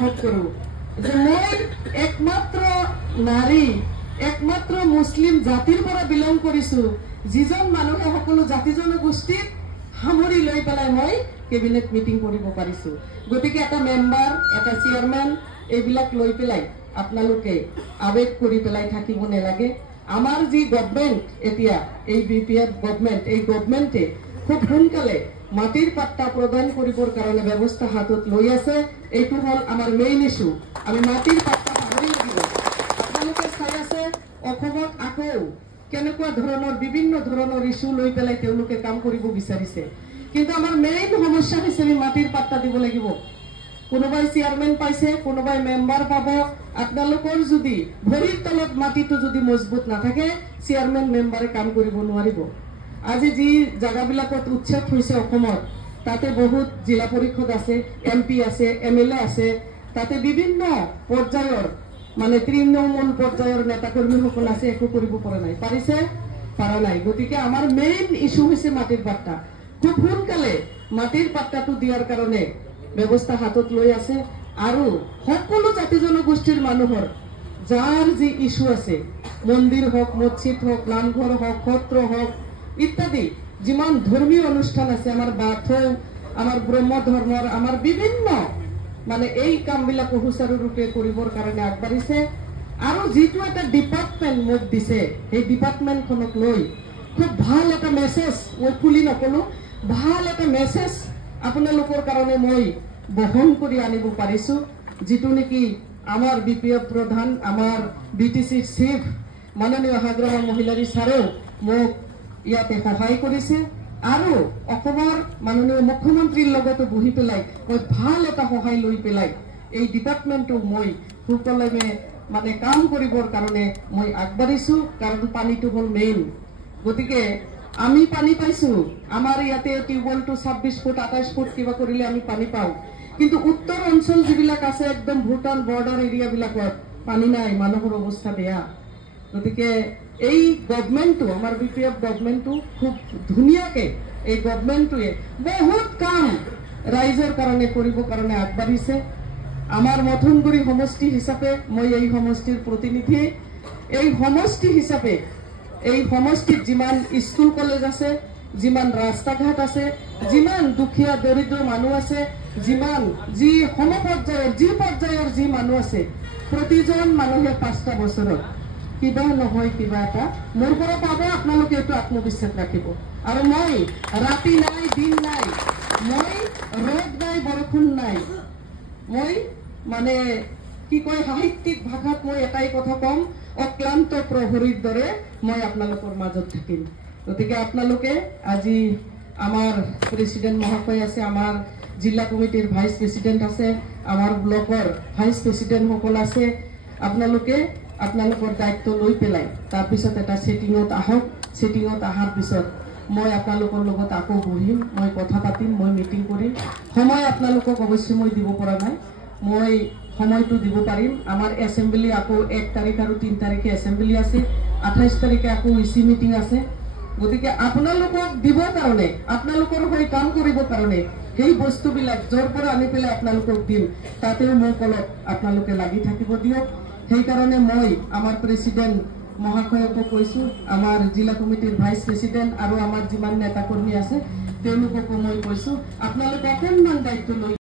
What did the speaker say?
অনুভৱ কৰো যে মই একমাত্ৰ নাৰী, একমাত্ৰ মুছলিম জাতিৰ পৰা বিলং কৰিছো, যিজন মানুহে সকলো জাতি জনগোষ্ঠীক সামৰি লৈ পেলাই মই কেবিনেট মিটিং কৰিব পাৰিছো। গতিকে এটা মেম্বাৰ, এটা চেয়াৰমেন এইবিলাক লৈ পেলাই আপোনালোকে আবেগ কৰি পেলাই থাকিব নালাগে। আমাৰ যি গভৰ্ণমেণ্ট এতিয়া এই বিপিএফ গভৰ্ণমেণ্ট, এই গভৰ্ণমেণ্টে খুব সোনকালে মাটিৰ পাট্টা প্ৰদান কৰিবৰ কাৰণে ব্যৱস্থা হাতত লৈ আছে। এইটো হল আমাৰ মেইন ইছ্যু। আমি মাটিৰ পাট্টা পাবই লাগিব। আপোনালোকে চাই আছে অসমত আকৌ কেনেকুৱা ধৰণৰ বিভিন্ন ধৰণৰ ইছ্যু লৈ পেলাই তেওঁলোকে কাম কৰিব বিচাৰিছে, কিন্তু আমাৰ মেইন সমস্যা হৈছে আমি মাটিৰ পাট্টা দিব লাগিব। কোনোবাই চেয়াৰমেন পাইছে, কোনোবাই মেম্বাৰ পাব। আপোনালোকৰ যদি ভৰিৰ তলত মাটিটো যদি মজবুত নাথাকে, চেয়াৰমেন মেম্বাৰে কাম কৰিব নোৱাৰিব। আজি যি জাগাবিলাকত উচ্ছেদ হৈছে অসমত, তাতে বহুত জিলা পৰিষদ আছে, MP আছে, MLA আছে, তাতে বিভিন্ন পৰ্যায়ৰ মানে তৃণমূল পৰ্যায়ৰ নেতাকৰ্মীসকল আছে, একো কৰিব পৰা নাই। পাৰিছে? পাৰা নাই। গতিকে আমাৰ মেইন ইছ্যু হৈছে মাটিৰ পাট্টা। খুব সোনকালে মাটিৰ পাট্টাটো দিয়াৰ কাৰণে ব্যৱস্থা হাতত লৈ আছে। আৰু সকলো জাতি জনগোষ্ঠীৰ মানুহৰ যাৰ যি ইছ্যু আছে, মন্দিৰ হওক, মছজিদ হওক, নামঘৰ হওক, সত্ৰ হওক ইত্যাদি যিমান ধৰ্মীয় অনুষ্ঠান আছে, আমাৰ বাথৌ, আমাৰ ব্ৰহ্ম ধৰ্মৰ, আমাৰ বিভিন্ন মানে এই কামবিলাক সুচাৰুৰূপে কৰিবৰ কাৰণে আগবাঢ়িছে। আৰু যিটো এটা ডিপাৰ্টমেণ্ট মোক দিছে, সেই ডিপাৰ্টমেণ্টখনক লৈ খুব ভাল এটা মেছেজ, মই খুলি নকলো, ভাল এটা মেছেজ আপোনালোকৰ কাৰণে মই বহন কৰি আনিব পাৰিছো, যিটো নেকি আমাৰ বিপিএফ প্ৰধান, আমাৰ BTC চিফ মাননীয় হাগ্ৰামা মহিলাৰী ছাৰেও মোক ইয়াতে সহায় কৰিছে। আৰু অসমৰ মাননীয় মুখ্যমন্ত্ৰীৰ লগতো বহি পেলাই মই ভাল এটা সহায় লৈ পেলাই এই ডিপাৰ্টমেণ্টটো মই সুকলমে মানে কাম কৰিবৰ কাৰণে মই আগবাঢ়িছো। কাৰণ পানীটো হল মেইন। গতিকে আমি পানী পাইছো, আমাৰ ইয়াতে টিউবৱেলটো 26 ফুট 28 ফুট কিবা কৰিলে আমি পানী পাওঁ, কিন্তু উত্তৰ অঞ্চল যিবিলাক আছে একদম ভূটান বৰ্ডাৰ এৰিয়াবিলাকত পানী নাই, মানুহৰ অৱস্থা বেয়া। গতিকে এই গভৰ্ণমেণ্টটো, আমাৰ বিপিএফ গভৰ্ণমেণ্টটো খুব ধুনীয়াকে এই গভৰ্ণমেণ্টটোৱে বহুত কাম ৰাইজৰ কাৰণে কৰিবৰ কাৰণে আগবাঢ়িছে। আমাৰ মথনগুৰি সমষ্টি হিচাপে মই এই সমষ্টিৰ প্ৰতিনিধি। এই সমষ্টি হিচাপে এই সমষ্টিত যিমান স্কুল কলেজ আছে, যিমান ৰাস্তা ঘাট আছে, যিমান দুখীয়া দৰিদ্ৰ মানুহ আছে, যিমান যি সমপৰ্যায়ৰ যি পৰ্যায়ৰ যি মানুহ আছে, প্ৰতিজন মানুহে 5টা বছৰত কিবা নহয় কিবা এটা মোৰ পৰা পাব। আপোনালোকে এইটো আত্মবিশ্বাস ৰাখিব। আৰু মই ৰাতি নাই, দিন নাই, মই ৰ'দ নাই, বৰষুণ নাই, মই মানে কি কয় সাহিত্যিক ভাষাত মই এটাই কথা কম, অক্লান্ত প্ৰহৰীৰ দৰে মই আপোনালোকৰ মাজত থাকিম। গতিকে আপোনালোকে আজি আমাৰ প্ৰেচিডেণ্ট মহাশয় আছে, আমাৰ জিলা কমিটিৰ ভাইচ প্ৰেচিডেণ্ট আছে, আমাৰ ব্লকৰ ভাইচ প্ৰেচিডেণ্টসকল আছে। আপোনালোকে আপোনালোকৰ দায়িত্ব লৈ পেলাই তাৰপিছত এটা ছেটিঙত আহক। ছেটিঙত অহাৰ পিছত মই আপোনালোকৰ লগত আকৌ বহিম, মই কথা পাতিম, মই মিটিং কৰিম। সময় আপোনালোকক অৱশ্যে মই দিব পৰা নাই, মই সময়টো দিব পাৰিম। আমাৰ এছেম্বলি আকৌ 1 তাৰিখ আৰু 3 তাৰিখে এছেম্বলি আছে, 28 তাৰিখে আকৌ EC মিটিং আছে। গতিকে আপোনালোকক দিবৰ কাৰণে, আপোনালোকৰ হৈ কাম কৰিবৰ কাৰণে সেই বস্তুবিলাক য'ৰ পৰা আনি পেলাই আপোনালোকক দিম, তাতেও মোক অলপ আপোনালোকে লাগি থাকিব দিয়ক। সেইকাৰণে মই আমাৰ প্ৰেচিডেণ্ট মহাশয়কো কৈছো, আমাৰ জিলা কমিটিৰ ভাইচ প্ৰেচিডেণ্ট আৰু আমাৰ যিমান নেতাকৰ্মী আছে তেওঁলোককো মই কৈছো, আপোনালোকে অকণমান দায়িত্ব লৈ